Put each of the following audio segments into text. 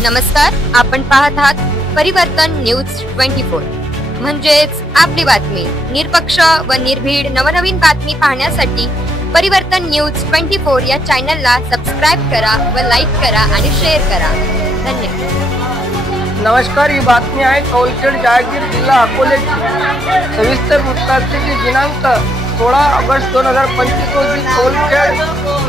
नमस्कार, आपण पाहत आहात परिवर्तन न्यूज 24 म्हणजेच आपली बातमी। निरपक्ष व निर्भीड नवनवीन बातमी पाहण्यासाठी परिवर्तन न्यूज 24 या चॅनलला सबस्क्राइब करा व लाईक करा आणि शेअर करा। धन्यवाद। नमस्कार, ही बातमी आहे कौलखेड जहागीर जिल्हा अकोल्याची। सविस्तर वृत्तांताची दिनांक 16 ऑगस्ट 2025 रोजी कौलखेड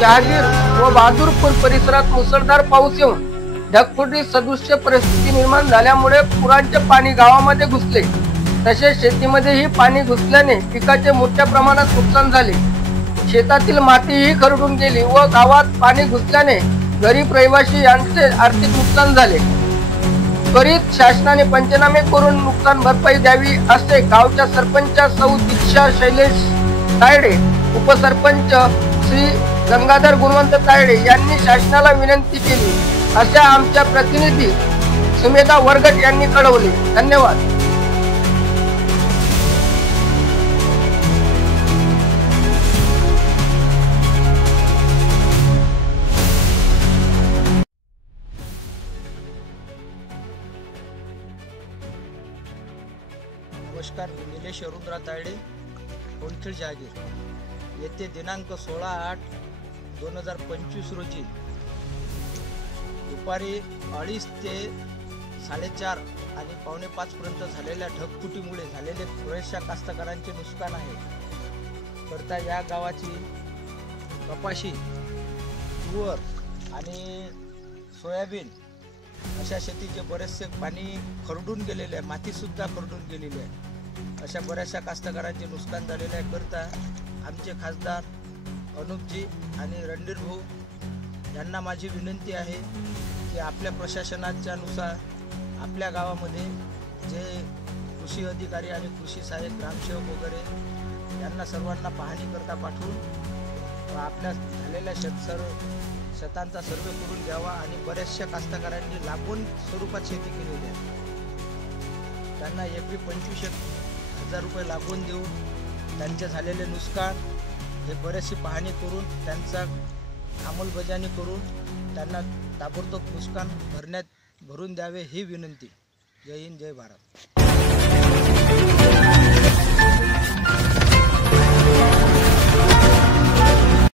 जहागीर व बहादूरपूर परिसरात मुसळधार पाऊस येऊन ढगफुटी सदृश्य परिस्थिती निर्माण झाल्यामुळे पुराचे पाणी गावामध्ये घुसले। तसेच शेतीमध्येही पाणी घुसल्याने पिकाचे मोठ्या प्रमाणात नुकसान झाले। शेतातील मातीही खरडून गेली व गावात पाणी घुसल्याने गरीब रहिवासी यांचे आर्थिक नुकसान झाले। त्वरित शासनाने पंचनामे करून नुकसान भरपाई द्यावी असे गावच्या सरपंच सौ दीक्षा शैलेश तायडे, उपसरपंच श्री गंगाधर गुणवंत तायडे यांनी शासनाला विनंती केली अशा आमच्या प्रतिनिधी सुमेधा वरगट यांनी कळवले। धन्यवाद। नमस्कार, निलेश अरुद्रा तायडे, कौलखेड जहागीर येथे दिनांक 16/8/2025 रोजी दुपारी 2:30 ते 4:30 आणि 4:45 पर्यंत झालेल्या ढगफुटीमुळे झालेले बऱ्याचशा कास्तकारांचे नुकसान आहे। करता या गावाची कपाशी, तूर आणि सोयाबीन अशा शेतीचे बरेचसे पाणी खरडून गेलेले आहे, मातीसुद्धा खरडून गेलेली आहे। अशा बऱ्याचशा कास्तकारांचे नुकसान झालेले आहे। करता आमचे खासदार अनुपजी आणि रणधीर भाऊ यांना माझी विनंती आहे की आपल्या प्रशासनाच्या नुसार आपल्या गावामध्ये जे कृषी अधिकारी आणि कृषी सहाय्यक ग्रामसेवक वगैरे यांना सर्वांना पाहणी करता पाठवून आपल्या झालेल्या शेतांचा सर्वे करून घ्यावा आणि बऱ्याचशा कास्तकारांनी लागवड स्वरूपात शेती केलेली आहे, त्यांना एकरी 25,000 रुपये लागवून देऊन त्यांचे झालेले नुकसान हे बरेचशी पाहणी करून त्यांचा अंमलबजावणी करून त्यांना ताबडतोब नुकसान भरून द्यावे ही विनंती। जय हिंद, जय भारत।